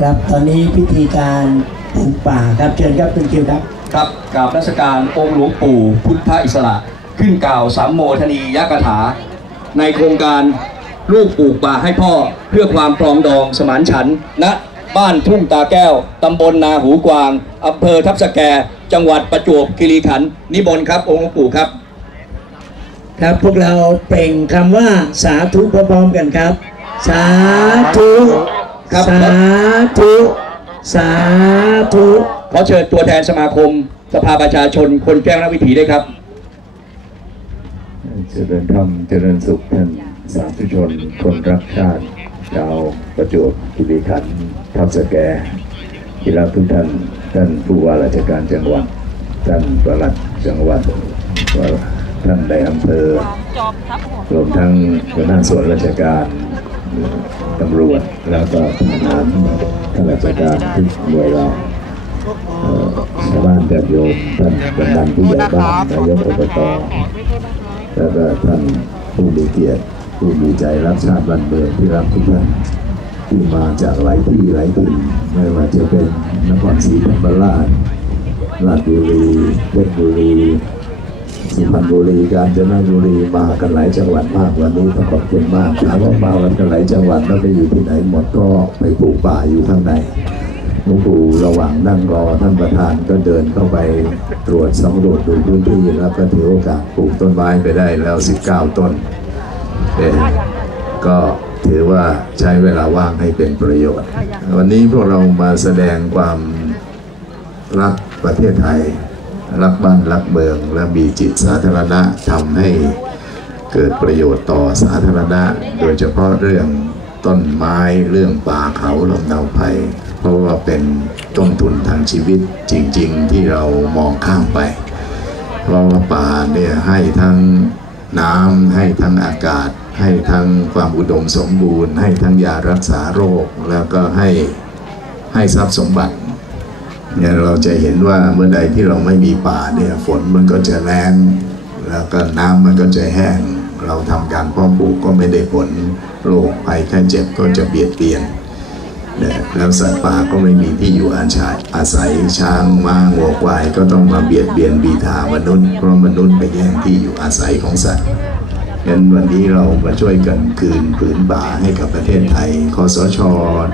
ครับ ตอนนี้พิธีการปลูกป่าครับเชิญครับคุณคิวครับครับกราบรัชการองค์หลวงปู่พุทธอิสระ ขึ้นกล่าวสามโมทนียกถา ในโครงการลูกปลูกป่าให้พ่อเพื่อความปรองดองสมานฉันท์ณบ้านทุ่งตาแก้ว ตำบลนาหูกวางอำเภอทับสแก จังหวัดประจวบคีรีขันธ์นิมนต์ครับ องค์หลวงปู่ครับ ครับพวกเราเปล่งคำว่าสาธุพร้อมๆกันครับ สาธุ ครับ สาธุ สาธุ ขอเชิญตัวแทนสมาคม สภาประชาชน คนแจ้งนักวิถีด้วยครับ เจริญธรรม เจริญสุขท่านสาธุชน คนรักชาติชาวประจวบคีรีขันธ์ทับสแกที่รักทุกท่าน ท่านผู้ว่าราชการจังหวัด ท่านประหลัดจังหวัด ท่านในอำเภอรวมทั้งหัวหน้าส่วนราชการ ตำรวจแล้วก็ทหารข้าราชการทุกหน่วยเราชาวบ้านญาติโยมท่านกำนันผู้ใหญ่บ้านนายกอบตแล้วก็ท่านผู้มีเกียรติผู้มีใจรักชาติบ้านเมืองที่รักทุกท่านที่มาจากหลายที่หลายถิ่นไม่ว่าจะเป็นนครศรีธรรมราชราชบุรีเพชรบุรี สุพรรณบุรีกาญจนบุรีมากันหลายจังหวัดมากวันนี้ต้องขอบคุณมากถามว่ามากันหลายจังหวัดแล้วไปอยู่ที่ไหนหมดก็ไปปลูกป่าอยู่ข้างในหลวงปู่ระหว่างนั่งรอท่านประธานก็เดินเข้าไปตรวจสำรวจดูพื้นที่แล้วก็ถือโอกาสปลูกต้นไม้ไปได้แล้ว 19 ต้นเก็ถือว่าใช้เวลาว่างให้เป็นประโยชน์ วันนี้พวกเรามาแสดงความรักประเทศไทย รักบ้านรักเมืองและมีจิตสาธารณะทำให้เกิดประโยชน์ต่อสาธารณะ โดยเฉพาะเรื่องต้นไม้เรื่องป่าเขาลำเนาไผ่เพราะว่าเป็นต้นทุนทางชีวิตจริง ๆ ที่เรามองข้ามไป เพราะว่าป่าเนี่ยให้ทั้งน้ำให้ทั้งอากาศ ให้ทั้งความอุดมสมบูรณ์ ให้ทั้งยารักษาโรค แล้วก็ให้ให้ทรัพย์สมบัติ เนี่ยเราจะเห็นว่าเมื่อใดที่เราไม่มีป่าเนี่ยฝนมันก็จะแรงแล้วก็น้ำมันก็จะแห้ง เราทำการเพาะปลูกก็ไม่ได้ผลโรคภัยแค่เจ็บก็จะเบียดเบียนเนี่ยแล้วสัตว์ป่าก็ไม่มีที่อยู่อาศัยอาศัยช้างม้างัวควายก็ต้องมาเบียดเบียนบีทามนุษย์เพราะมนุษย์ไปแย่งที่อยู่อาศัยของสัตว์ งั้นวันนี้เรามาช่วยกันคืนผืนป่าให้กับประเทศไทยคอสช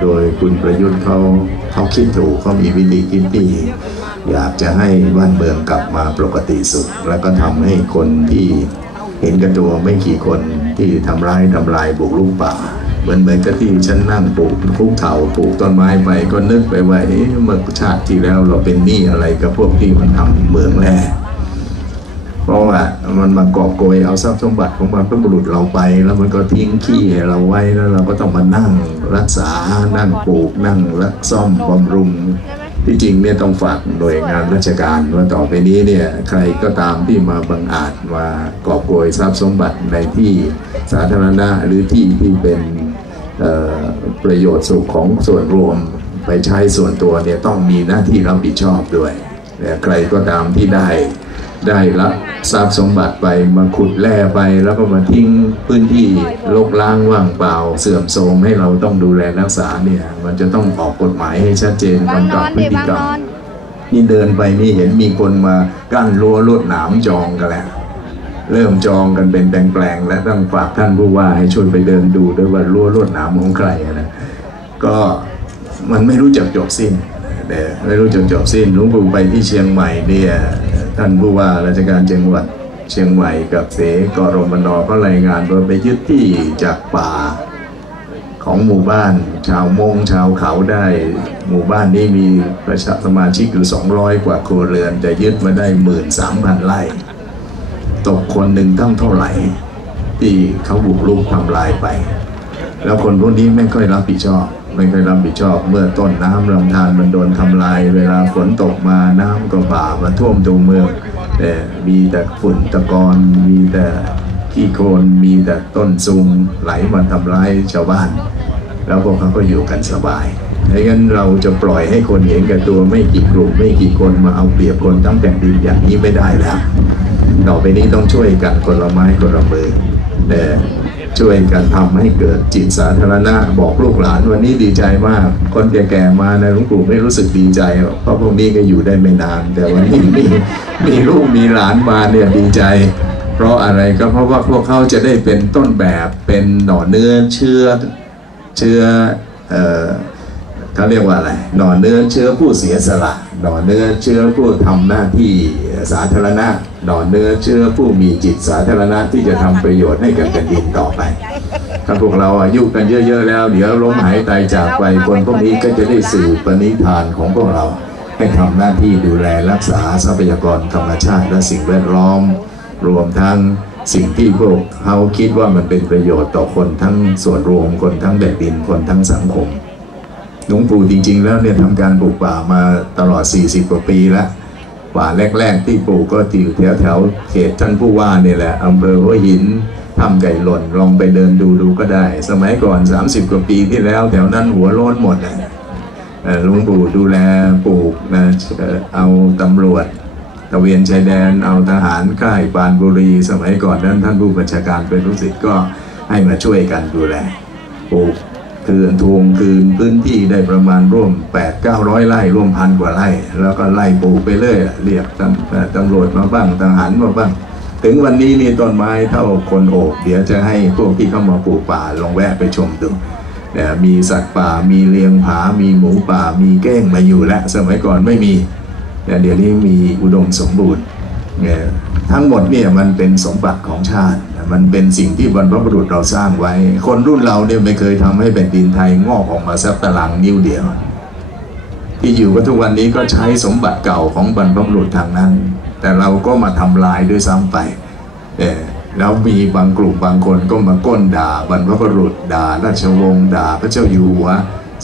โดยคุณประยุทธ์เขาเขาคิดถูกเขามีวิธีคิดดีอยากจะให้บ้านเมืองกลับมาปกติสุข แล้วก็ทำให้คนที่เห็นกันตัวไม่กี่คนที่ทำร้ายทำลายบุกลุกป่าเหมือนเหมือนกับที่ฉันนั่งปลูกคุกเถาปลูกต้นไม้ไปก็นึกไปว่าเอ๊ะเมื่อชาติที่แล้วเราเป็นหนี้อะไรกับพวกที่มันทำเหมืองแร่ เพราะว่ามันมากอบโกยเอาทรัพย์สมบัติของบรรพบุรุษเราไป แล้วมันก็ทิ้งขี้เราไว้แล้วเราก็ต้องมานั่งรักษานั่งปลูกนั่งรักซ่อมบำรุงที่จริงเนี่ยต้องฝากหน่วยงานราชการว่าต่อไปนี้เนี่ยใครก็ตามที่มาบังอาจมากอบโกยทรัพย์สมบัติในที่สาธารณะหรือที่ที่เป็นประโยชน์สุขของส่วนรวมไปใช้ส่วนตัวเนี่ยต้องมีหน้าที่รับผิดชอบด้วย ใครก็ตามที่ได้ ได้รับทรัพย์สมบัติไปมาขุดแร่ไป แล้วก็มาทิ้งพื้นที่ลกล้างว่างเปล่า เสื่อมโทรมให้เราต้องดูแลรักษาเนี่ย มันจะต้องออกกฎหมายให้ชัดเจนกำนกัอบนพฤดิติกรรมนี่เดินไปนี่เห็นมีคนมากั้นรั้วลวดหนามจองกันแล้วเริ่มจองกันเป็นแปลงๆและต้องฝากท่านผู้ว่าให้ช่วยไปเดินดูด้วยว่ารั้วลวดหนามของใครนะก็มันไม่รู้จักจบสิ้นแต่ไม่รู้จักจบสิ้นหลวงปู่ไปที่เชียงใหม่เนี่ย ท่านผู้ว่าราชการจังหวัดเชียงใหม่กับเสกรมนก็รายงานว่าไปยึดที่จากป่าของหมู่บ้านชาวมงชาวเขาได้ หมู่บ้านนี้มีประชาสมาชิกอยู่ 200 กว่าครัวเรือนจะยึดมาได้หมื่นสามพันไร่ ตกคนหนึ่งตั้งเท่าไหร่ ที่เขาบุกรุกทำลายไป แล้วคนพวกนี้ไม่ค่อยรับผิดชอบ ไม่เคยรับผิดชอบ เมื่อต้นน้ำลำธารมันโดนทำลาย เวลาฝนตกมาน้ำก็บ่ามาท่วมตัวเมืองแต่มีแต่ฝุ่นตะกอนมีแต่ขี้โคลนมีแต่ต้นซุงไหลมาทำร้ายชาวบ้าน แล้วพวกเขาก็อยู่กันสบายดังนั้นเราจะปล่อยให้คนเห็นแก่ตัวไม่กี่กลุ่มไม่กี่คนมาเอาเปรียบคนทั้งแผ่นดินอย่างนี้ไม่ได้แล้ว ต่อไปนี้ต้องช่วยกันคนละไม้คนละมือแต่ ช่วยกันทำให้เกิดจิตสาธารณะบอกลูกหลานวันนี้ดีใจมาก คนแก่ๆมาในหลวงปู่ไม่รู้สึกดีใจ เพราะพวกนี้ก็อยู่ได้ไม่นาน แต่วันนี้มีมีลูกมีหลานมาเนี่ยดีใจ เพราะอะไรก็เพราะว่าพวกเขาจะได้เป็นต้นแบบเป็นหน่อเนื้อเชื้อเชื้อ เขาเรียกว่าอะไรหน่อเนื้อเชื้อผู้เสียสละหน่อเนื้อเชื้อผู้ทำหน้าที่สาธารณะหน่อเนื้อเชื้อผู้มีจิตสาธารณะที่จะทำประโยชน์ให้กับแผ่นดินต่อไปถ้าพวกเราอายุกันเยอะ ๆ แล้ว เดี๋ยวล้มหายตายจากไปคนพวกนี้ก็จะได้สื่อปณิธานของพวกเรา ให้ทำหน้าที่ดูแลรักษาทรัพยากรธรรมชาติและสิ่งแวดล้อม รวมทั้งสิ่งที่พวกเขาคิดว่ามันเป็นประโยชน์ต่อคนทั้งส่วนรวมคนทั้งแผ่นดินคนทั้งสังคม หลวงปู่จริง ๆ แล้วเนี่ยทำการปลูกป่ามาตลอด 40 กว่าปีแล้วป่าแรก ๆ ที่ปลูกก็อยู่แถวแถวๆเขตท่านผู้ว่านี่แหละอำเภอหัวหินทำไก่หล่นลองไปเดินดูดูก็ได้ สมัยก่อน 30 กว่าปีที่แล้วแถวนั้นหัวโล้นหมดนะเอ่อหลวงปู่ดูแลปลูกนะเอาตำรวจตะเวนชายแดนเอาทหารค่ายปานบุรี สมัยก่อนนั้นท่านผู้บัญชาการเป็นรู้สิทธ์ก็ให้มาช่วยกันดูแลปลูก คืนทวงคืนพื้นที่ได้ประมาณร่วม 8 9 0 0ไร่ร่วมพันกว่าไร่ แล้วก็ไล่ปลูกไปเรื่อยเรียกตำตำรวจมาบ้างทหารมาบ้าง ถึงวันนี้นี่ต้นไม้เท่าคนโอบเดี๋ยวจะให้พวกที่เข้ามาปลูกป่าลองแวะไปชมดูเนี่ยมีสัตว์ป่ามีเลียงผา มีหมูป่า มีเก้งมาอยู่แล้วสมัยก่อนไม่มีแต่เดี๋ยวนี้มีอุดมสมบูรณ์เนี่ยทั้งหมดเนี่ยมันเป็นสมบัติของชาติ มันเป็นสิ่งที่บรรพบุรุษเราสร้างไว้ คนรุ่นเราเนี่ยไม่เคยทำให้แผ่นดินไทยงอกออกมาสักตารางนิ้วเดียว ที่อยู่กันทุกวันนี้ก็ใช้สมบัติเก่าของบรรพบุรุษทางนั้น แต่เราก็มาทำลายด้วยซ้ำไปเออแล้วมีบางกลุ่มบางคนก็มาก้นด่าบรรพบุรุษด่าราชวงศ์ด่าพระเจ้าอยู่หัว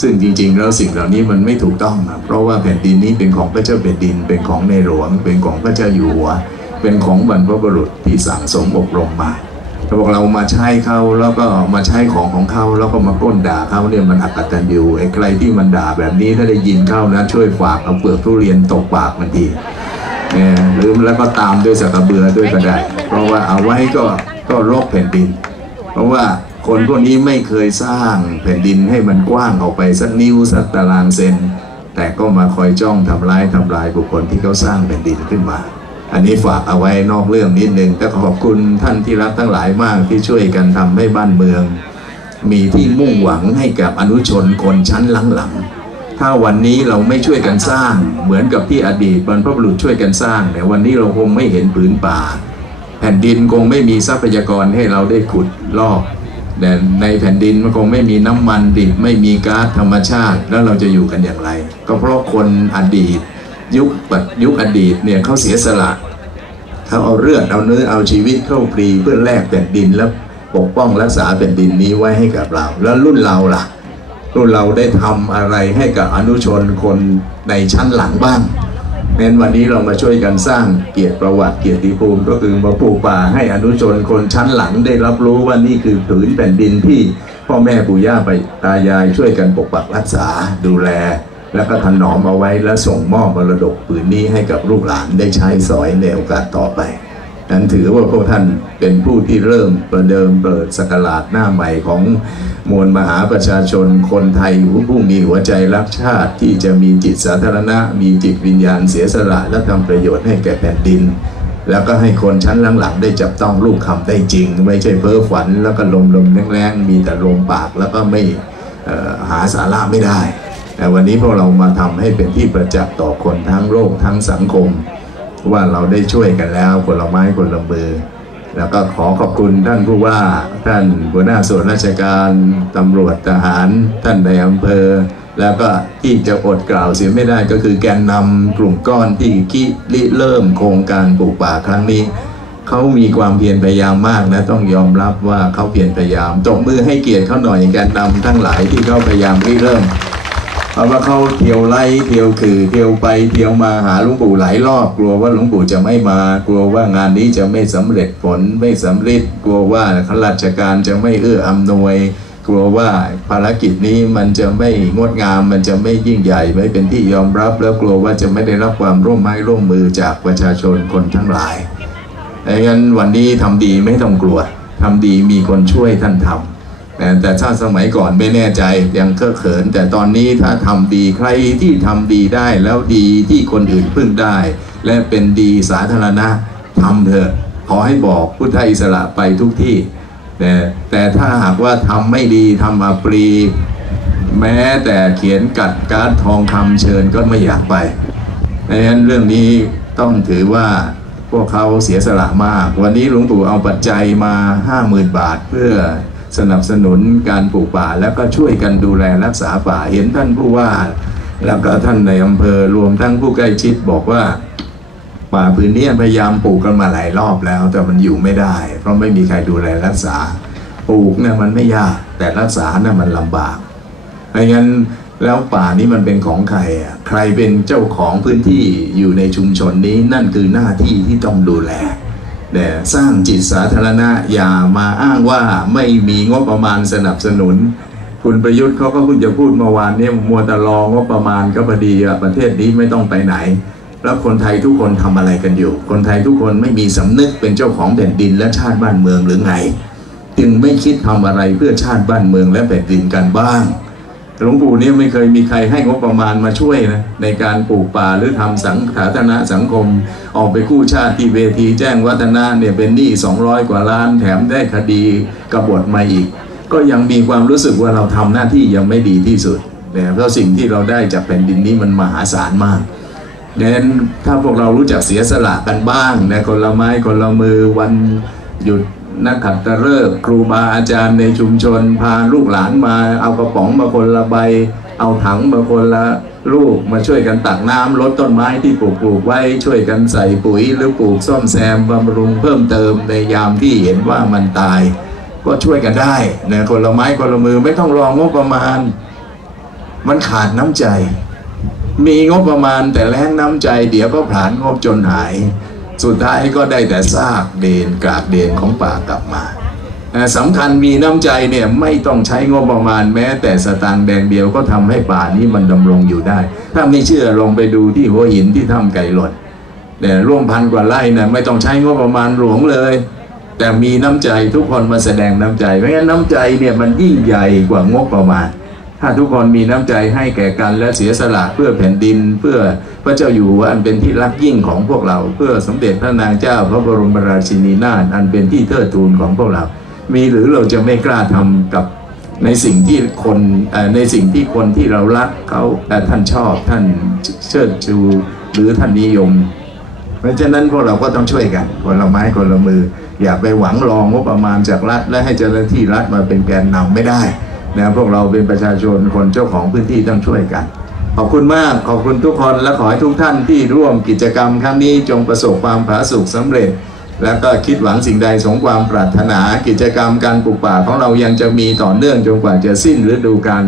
ซึ่งจริงๆแล้วสิ่งเหล่านี้มันไม่ถูกต้องนะเพราะว่าแผ่นดินนี้เป็นของพระเจ้าแผ่นดิน เป็นของในหลวง เป็นของพระเจ้าอยู่หัว เป็นของบรรพบุรุษที่สั่งสมอบรมมา พวกเรามาใช้เขาแล้วก็มาใช้ของของเขาแล้วก็มาก้นด่าเขาเนี่ยมันอักตันยูไอ้ใครที่มันด่าแบบนี้ถ้าได้ยินเข้านะช่วยฝากเอาเปลือกทุเรียนตกปากมันทีเนี่ยหรือแล้วก็ตามด้วยสักระเบือด้วยก็ได้ เพราะว่าเอาไว้ก็ก็รกแผ่นดิน เพราะว่าคนพวกนี้ไม่เคยสร้างแผ่นดินให้มันกว้างออกไปสักนิ้วสักตารางเซนแต่ก็มาคอยจ้องทำร้ายทำลายบุคคลที่เขาสร้างแผ่นดินขึ้นมา อันนี้ฝากเอาไว้นอกเรื่องนิดนึงแต่ขอบคุณท่านที่รักทั้งหลายมากที่ช่วยกันทำให้บ้านเมือง มีที่มุ่งหวังให้กับอนุชนคนชั้นหลังๆถ้าวันนี้เราไม่ช่วยกันสร้าง เหมือนกับที่อดีตบรรพบุรุษช่วยกันสร้างเนี่ยวันนี้เราคงไม่เห็นผืนป่า แผ่นดินคงไม่มีทรัพยากรให้เราได้ขุดลอกแต่ในแผ่นดินมันคงไม่มีน้ำมันดิบไม่มีก๊าซธรรมชาติ แล้วเราจะอยู่กันอย่างไร ก็เพราะคนอดีต ยุคปัจยุคอดีตเนี่ยเขาเสียสละเขาเอาเลือดเอาเนื้อเอาชีวิตเข้าพรีเพื่อแลกแผ่นดินแล้วปกป้องรักษาแผ่นดินนี้ไว้ให้กับเรา แล้วรุ่นเราล่ะ รุ่นเราได้ทำอะไรให้กับอนุชนคนในชั้นหลังบ้างเน้นวันนี้เรามาช่วยกันสร้างเกียรติประวัติเกียรติภูมิก็คือมาปลูกป่าให้อนุชนคนชั้นหลังได้รับรู้ว่านี่คือผืนแผ่นดินที่พ่อแม่ปู่ย่าไปตายายช่วยกันปกปักรักษาดูแล แล้วก็ถนอมเอาไว้และส่งมอบมรดกผืนนี้ให้กับลูกหลานได้ใช้สอยในโอกาสต่อไป นั้นถือว่าพวกท่านเป็นผู้ที่เริ่มประเดิมเปิดสกราชหน้าใหม่ของมวลมหาประชาชนคนไทยผู้มีหัวใจรักชาติที่จะมีจิตสาธารณะ มีจิตวิญญาณเสียสละและทำประโยชน์ให้แก่แผ่นดิน แล้วก็ให้คนชั้นหลังๆได้จับต้องลูกคำได้จริง ไม่ใช่เพ้อฝันแล้วก็ลมๆแรงๆมีแต่ลมปากแล้วก็ไม่หาสาระไม่ได้ แต่วันนี้พวกเรามาทำให้เป็นที่ประจักษ์ต่อคนทั้งโลกทั้งสังคม ว่าเราได้ช่วยกันแล้วคนละไม้คนละมือ แล้วก็ขอขอบคุณท่านผู้ว่า ท่านหัวหน้าส่วนราชการตำรวจทหาร ท่านในอำเภอ แล้วก็ที่จะอดกล่าวเสียไม่ได้ก็คือแกนนำกลุ่มก้อนที่คิดริเริ่มโครงการปลูกป่าครั้งนี้เขามีความเพียรพยายามมากนะต้องยอมรับว่าเขาเพียรพยายามตบมือให้เกียรติเขาหน่อยแกนนำทั้งหลายที่เขาพยายามริเริ่ม เพราว่าเขาเที่ยวไล่เที่ยวคือเที่ยวไปเที่ยวมาหาหลวงปู่หลายรอบกลัวว่าหลวงปู่จะไม่มา กลัวว่างานนี้จะไม่สำเร็จผลไม่สำเร็จกลัวว่าข้าราชการจะไม่เอื้ออำนวย กลัวว่าภารกิจนี้มันจะไม่งดงาม มันจะไม่ยิ่งใหญ่ไม่เป็นที่ยอมรับ แล้วกลัวว่าจะไม่ได้รับความร่วมไม้ร่วมมือจากประชาชนคนทั้งหลายดังนั้นวันนี้ทำดีไม่ต้องกลัวททำดีมีคนช่วยท่านทำ แต่แต่ถ้าสมัยก่อนไม่แน่ใจยังเคอะเขิน แต่ตอนนี้ถ้าทำดีใครที่ทำดีได้แล้วดีที่คนอื่นพึ่งได้ และเป็นดีสาธารณะทำเถอะขอให้บอกพุทธอิสระไปทุกที่ แต่แต่ถ้าหากว่าทำไม่ดีทำอัปรี แม้แต่เขียนกัดการ์ดทองคำเชิญก็ไม่อยากไปดังนั้นเรื่องนี้ต้องถือว่าพวกเขาเสียสละมาก วันนี้หลวงปู่เอาปัจจัยมา 50,000 บาทเพื่อ สนับสนุนการปลูกป่า แล้วก็ช่วยกันดูแลรักษาป่าเห็นท่านผู้ว่า แล้วก็ท่านในอำเภอรวมทั้งผู้ใกล้ชิดบอกว่า ป่าพื้นนี้พยายามปลูกกันมาหลายรอบแล้ว แต่มันอยู่ไม่ได้ เพราะไม่มีใครดูแลรักษาปลูกเนี่ยมันไม่ยาก แต่รักษาเนี่ยมันลำบากไม่งั้นแล้วป่านี้มันเป็นของใครอะใครเป็นเจ้าของพื้นที่อยู่ในชุมชนนี้นั่นคือหน้าที่ที่ต้องดูแล เนี่ยสร้างจิตสาธารณะอย่ามาอ้างว่าไม่มีงบประมาณสนับสนุน คุณประยุทธ์เขาก็เพิ่งจะพูดเมื่อวานเนี่ยมัวแต่รองบประมาณก็พอดีอะประเทศนี้ไม่ต้องไปไหน แล้วคนไทยทุกคนทำอะไรกันอยู่ คนไทยทุกคนไม่มีสำนึกเป็นเจ้าของแผ่นดินและชาติบ้านเมืองหรือไง จึงไม่คิดทำอะไรเพื่อชาติบ้านเมืองและแผ่นดินกันบ้าง หลวงปู่เนี่ยไม่เคยมีใครให้งบประมาณมาช่วยนะในการปลูกป่าหรือทำสังสาธารณะสังคม ออกไปกู้ชาติที่เวทีแจ้งวัฒนะเนี่ยเป็นหนี้ 200 กว่าล้านแถมได้คดีกบฏมาอีก ก็ยังมีความรู้สึกว่าเราทำหน้าที่ยังไม่ดีที่สุดเนี่ยเพราะสิ่งที่เราได้จากแผ่นดินนี้มันมหาศาลมากดังนั้นถ้าพวกเรารู้จักเสียสละกันบ้างนะคนละไม้คนละมือวันหยุด นักขัตฤกษ์ครูบาอาจารย์ในชุมชน พาลูกหลานมาเอากระป๋องมาคนละใบ เอาถังมาคนละลูกมาช่วยกันตักน้ำลดต้นไม้ที่ปลูกปลูกไว้ช่วยกันใส่ปุ๋ยหรือปลูกซ่อมแซมบำรุงเพิ่มเติมในยามที่เห็นว่ามันตาย ก็ช่วยกันได้นะคนละไม้คนละมือไม่ต้องรองบประมาณ มันขาดน้ำใจ มีงบประมาณแต่แรงน้ำใจ เดี๋ยวก็ผลาญงบจนหาย สุดท้ายก็ได้แต่ซากเดนกากเดนของป่ากลับมาสำคัญมีน้ำใจเนี่ยไม่ต้องใช้งบประมาณแม้ แต่สตางค์แดงเดียวก็ทำให้ป่านี้มันดำรงอยู่ได้ ถ้าไม่เชื่อลองไปดูที่หัวหินที่ถ้ำไก่หล่นเนี่ร่วมพันกว่าไร่นี่ยไม่ต้องใช้งบประมาณหลวงเลย แต่มีน้ำใจทุกคนมาแสดงน้ำใจ เพราะงั้นน้ำใจเนี่ยมันยิ่งใหญ่กว่างบประมาณ ถ้าทุกคนมีน้ำใจให้แก่กันและเสียสละเพื่อแผ่นดินเพื่อ พระเจ้าอยู่หัวอันเป็นที่รักยิ่งของพวกเรา เพื่อสมเด็จพระนางเจ้าพระบรมราชินีนาถอันเป็นที่เทิดทูนของพวกเรา มีหรือเราจะไม่กล้าทำกับในสิ่งที่คนในสิ่งที่คนที่เรารักเขาและท่านชอบท่านเชิดชูหรือท่านนิยม เพราะฉะนั้นพวกเราก็ต้องช่วยกันคนละไม้คนละมือ อย่าไปหวังรองงบประมาณจากรัฐ และให้เจ้าหน้าที่รัฐมาเป็นแกนนำไม่ได้นะพวกเราเป็นประชาชนคนเจ้าของพื้นที่ต้องช่วยกัน ขอบคุณมากขอบคุณทุกคนและขอให้ทุกท่านที่ร่วมกิจกรรมครั้งนี้จงประสบความผาสุกสำเร็จ แล้วก็คิดหวังสิ่งใดสมความปรารถนากิจกรรมการปลูกป่าของเรายังจะมีต่อเนื่องจนกว่าจะสิ้นฤดูการ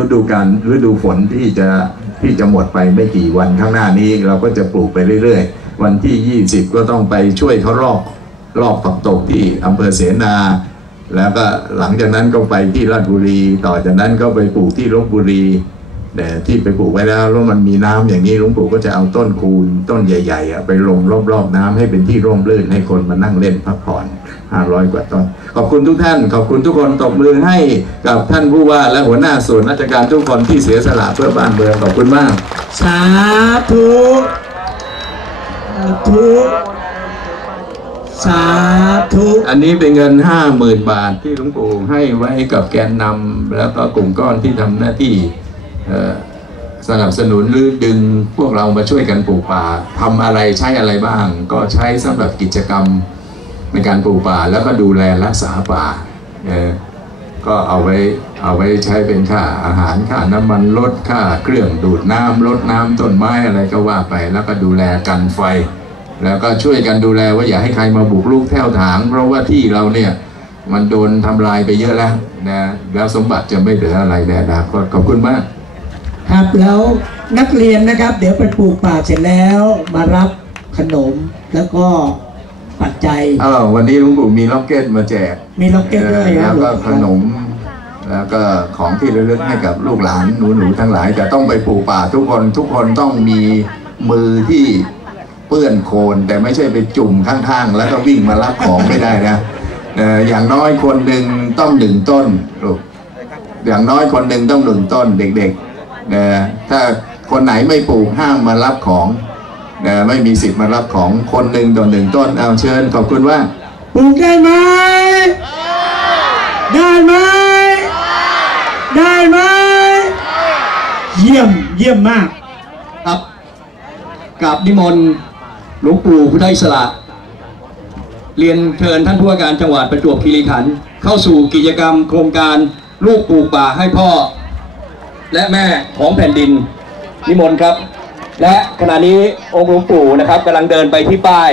ฤดูการฤดูฝนที่จะที่จะหมดไปไม่กี่วันข้างหน้านี้ เราก็จะปลูกไปเรื่อยๆ วันที่ 20 ก็ต้องไปช่วยเขารอบรอบฝักตกที่อำเภอเสนา แล้วก็หลังจากนั้นก็ไปที่ราชบุรี ต่อจากนั้นก็ไปปลูกที่ลบบุรี แต่ที่ไปปลูกไว้แล้วแล้วมันมีน้ำอย่างนี้หลวงปู่ก็จะเอาต้นคูณต้นใหญ่ๆอะไปลงรอบๆน้ำให้เป็นที่ร่มรื่นให้คนมานั่งเล่นพักผ่อน500 กว่าต้น ขอบคุณทุกท่าน ขอบคุณทุกคนตบมือให้กับท่านผู้ว่าและหัวหน้าส่วนราชการทุกคนที่เสียสละเพื่อบ้านเมืองขอบคุณมาก สาธุสาธุสาธุอันนี้เป็นเงิน 50,000 บาทที่หลวงปู่ให้ไว้กับแกนนำแล้วก็กลุ่มก้อนที่ทำหน้าที่เอ่อ สนับสนุนหรือดึงพวกเรามาช่วยกันปลูกป่าทำอะไรใช้อะไรบ้าง ก็ใช้สำหรับกิจกรรมในการปลูกป่าแล้วก็ดูแลรักษาป่าก็เอาไว้เอาไว้ใช้เป็นค่าอาหารค่าน้ำมันลดค่าเครื่องดูดน้ำลดน้ำต้นไม้อะไรก็ว่าไป แล้วก็ดูแลกันไฟ แล้วก็ช่วยกันดูแลว่าอย่าให้ใครมาบุกรุกแถวถาง เพราะว่าที่เราเนี่ยมันโดนทำลายไปเยอะแล้วนะแล้วสมบัติจะไม่เหลืออะไรในอนาคตขอบคุณมาก ครับแล้วนักเรียนนะครับ เดี๋ยวไปปลูกป่าเสร็จแล้วมารับขนมแล้วก็ปัจจัยอ้าววันนี้หลุงปู่มีล็อกเก็ตมาแจกมีล็อกเก็ตด้วยคแล้รับวก็ขนม แล้วก็ของที่ระลึกให้กับลูกหลานหนูหนูๆทั้งหลายแต่ต้องไปปลูกป่าทุกคนทุกคนต้องมีมือที่เปื้อนโคลนแต่ไม่ใช่ไปจุ่มข้างๆ แล้วก็วิ่งมารับของไม่ได้นะเอ่ออย่างน้อยคนหนึ่งต้องหนึ่งต้นลูกอย่างน้อยคนหนึ่งต้องหนึ่งต้นเด็กๆ เอ่อถ้าคนไหนไม่ปลูกห้ามมารับของเอ่อไม่มีสิทธิ์มารับของคนหนึ่งต่อหนึ่งต้นเอาเชิญขอบคุณว่าปลูกได้ไหมได้ไหมได้ไหมเยี่ยมเยี่ยมมากครับกราบนิมนต์หลวงปู่พุทธอิสระ เรียนเชิญท่านผู้ว่าการจังหวัดประจวบคีรีขันธ์เข้าสู่กิจกรรมโครงการลูกปลูกป่าให้พ่อ และแม่ของแผ่นดินนิมนต์ครับ และขณะนี้องค์หลวงปู่นะครับกำลังเดินไปที่ป้าย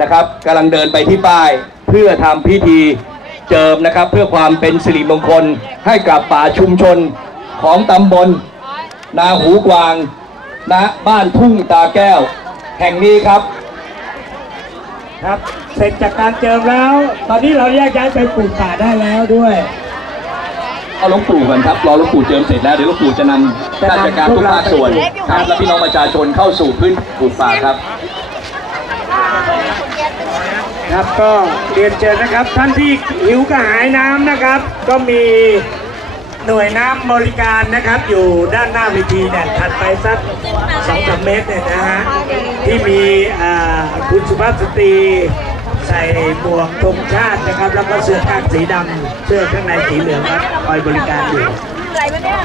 นะครับกำลังเดินไปที่ป้าย เพื่อทำพิธีเจิมนะครับ เพื่อความเป็นสิริมงคลให้กับป่าชุมชนของตำบล นาหูกวางณบ้านทุ่งตาแก้ว แห่งนี้ครับครับ เสร็จจากการเจิมแล้ว ตอนนี้เราแยกย้ายไปปลูกป่าได้แล้วด้วย เอาหลวงปู่ก่อนครับรอหลวงปู่เจิมเสร็จแล้วเดี๋ยวหลวงปู่จะนำราชการทุกภาคส่วนครับและพี่น้องประชาชนเข้าสู่พื้นปูป่าครับ ครับก็เรียนเชิญนะครับ ท่านที่หิวกระหายน้ำนะครับ ก็มีหน่วยน้ำบริการนะครับ อยู่ด้านหน้าเวทีเนี่ยถัดไปสักสองสามเมตรเนี่ยนะฮะที่มีอ่าคุณสุภาพสตรี ใส่หมวกธงชาตินะครับ แล้วก็เสื้อกางสีดำเสื้อข้างในสีเหลืองครับคอยบริการอยู่อะไรวะเนี่ย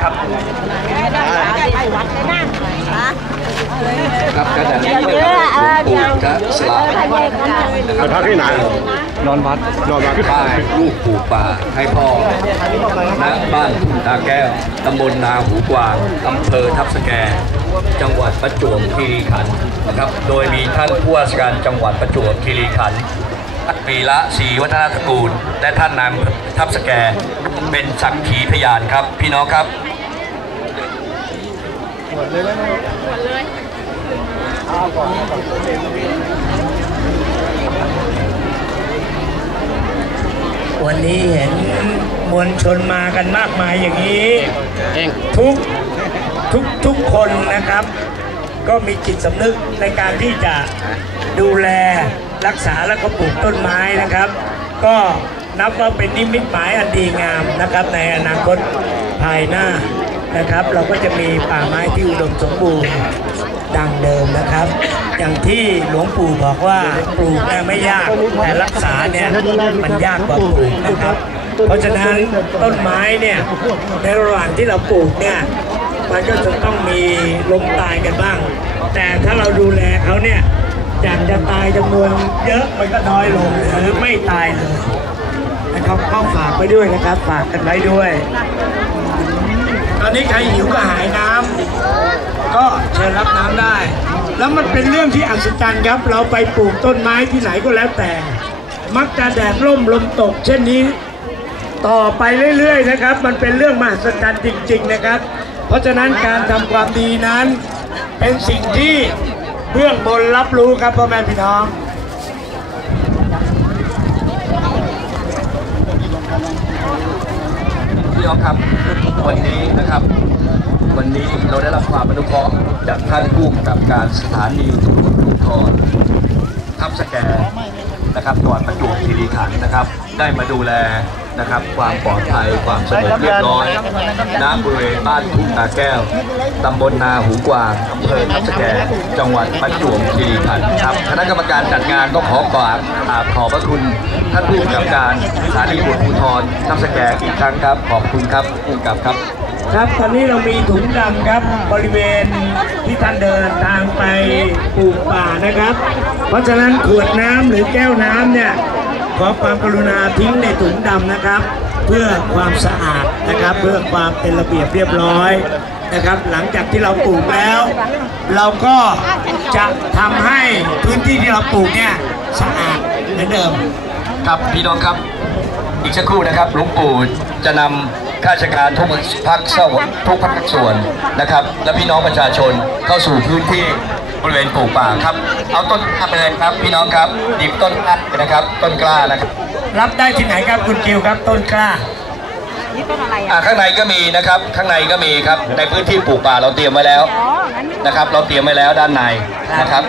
ครับไก่วัดเลยนะฮะครับขณะนี้เยอะเออเดี๋ยวพระสลาเอาพักที่ไหนนอนวัดนอนวัดป้ายลูกปลูกป่าให้พ่อณบ้านทุ่งตาแก้วตำบลนาหูกวางอำเภอทับสแก จังหวัดประจวบคีรีขันธ์นะครับ โดยมีท่านผู้ว่าราชการจังหวัดประจวบคีรีขันธ์ท่านปีละศรีวัฒนตระกูล และท่านนายอำเภอทับสแกเป็นสักขีพยานครับ พี่น้องครับวันนี้เห็นมวลชนมากันมากมายอย่างนี้ทุก ทุกทุกคนนะครับ ก็มีจิตสำนึกในการที่จะดูแลรักษาแล้วก็ปลูกต้นไม้นะครับ ก็นับว่าเป็นนิมิตหมายอันดีงามนะครับ ในอนาคตภายหน้านะครับ เราก็จะมีป่าไม้ที่อุดมสมบูรณ์ดังเดิมนะครับ อย่างที่หลวงปู่บอกว่าปลูกไม่ยากแต่รักษาเนี่ยมันยากกว่าปลูกนะครับ เพราะฉะนั้นต้นไม้เนี่ยในระหว่างที่เราปลูกเนี่ย มันก็จะต้องมีลมตายกันบ้าง แต่ถ้าเราดูแลเขาเนี่ยจากจะตายจำนวนเยอะมันก็น้อยลงหรือไม่ตายเลยนะครับก็ฝากไปด้วยนะครับฝากกันไว้ด้วย ตอนนี้ใครหิวก็หายน้ำก็เชิญรับน้ำได้ แล้วมันเป็นเรื่องที่อัศจรรย์ครับ เราไปปลูกต้นไม้ที่ไหนก็แล้วแต่ มักจะแดดร่มลมตก เช่นนี้ ต่อไปเรื่อยๆนะครับ มันเป็นเรื่องมหัศจรรย์จริง ๆ นะครับ เพราะฉะนั้นการทำความดีนั้น เป็นสิ่งที่เบื้องบนรับรู้ครับพ่อแม่พี่น้องพี่น้องครับวันนี้นะครับวันนี้เราได้รับความอนุเคราะห์จากท่านผู้กับการสถานีตำรวจภูธรทับสแก นะครับจังหวัดประจวบคีรีขันธ์นะครับ ได้มาดูแลนะครับความปลอดภัยความสงบเรียบร้อยณบริเวณบ้านทุ่งนาแก้วตำบลนาหูกวางอำเภอทับสแกจังหวัดประจวบคีรีขันธ์ครับคณะกรรมการจัดงานก็ขอกราบกราบขอบพระคุณท่านผู้กำกับการสถานีตำรวจภูธรทับสแกอีกครั้งครับ ขอบคุณครับผู้กำกับครับ ครับตอนนี้เรามีถุงดำครับบริเวณที่ท่านเดินทางไปปลูกป่านะครับ เพราะฉะนั้นขวดน้ำหรือแก้วน้ำเนี่ยขอความกรุณาทิ้งในถุงดำนะครับ เพื่อความสะอาดนะครับ เพื่อความเป็นระเบียบเรียบร้อยนะครับ หลังจากที่เราปลูกแล้ว เราก็จะทำให้พื้นที่ที่เราปลูกเนี่ยสะอาดเหมือนเดิมครับพี่น้องครับอีกสักครู่นะครับหลวงปู่จะนำ ข้าราชการทุกภาคส่วนทุกภาคส่วนนะครับ และพี่น้องประชาชนเข้าสู่พื้นที่บริเวณปลูกป่าครับ เอาต้นกล้าไปเลยครับ พี่น้องครับหยิบต้นกล้าไปนะครับ ต้นกล้านะครับ รับได้ที่ไหนครับคุณกิวครับ ต้นกล้านี่ต้นอะไรอ่าอะข้างในก็มีนะครับ ข้างในก็มีครับ ในพื้นที่ปลูกป่าเราเตรียมไว้แล้วอ๋องั้นนะครับ เราเตรียมไว้แล้วด้านในนะครับ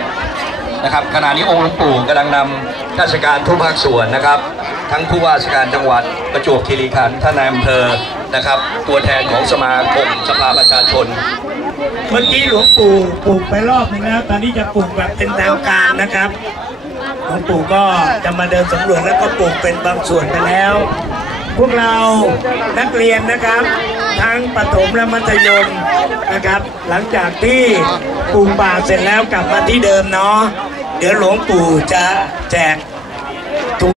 นะครับขณะนี้องค์หลวงปู่กำลังนำราชการทุกภาคส่วนนะครับ ทั้งผู้ว่าราชการจังหวัดประจวบคีรีขันธ์ท่านนายอำเภอ นะครับ ตัวแทนของสมาคมสภาประชาชน เมื่อกี้หลวงปู่ปลูกไปรอบหนึงแล้ว ตอนนี้จะปลูกแบบเป็นทางการนะครับ หลวงปู่ก็จะมาเดินสำรวจแล้วก็ปลูกเป็นบางส่วนไปแล้ว พวกเรานักเรียนนะครับ ทั้งประถมและมัธยมนะครับ หลังจากที่ปลูกป่าเสร็จแล้วกลับมาที่เดิมเนาะเดี๋ยวหลวงปู่จะแจก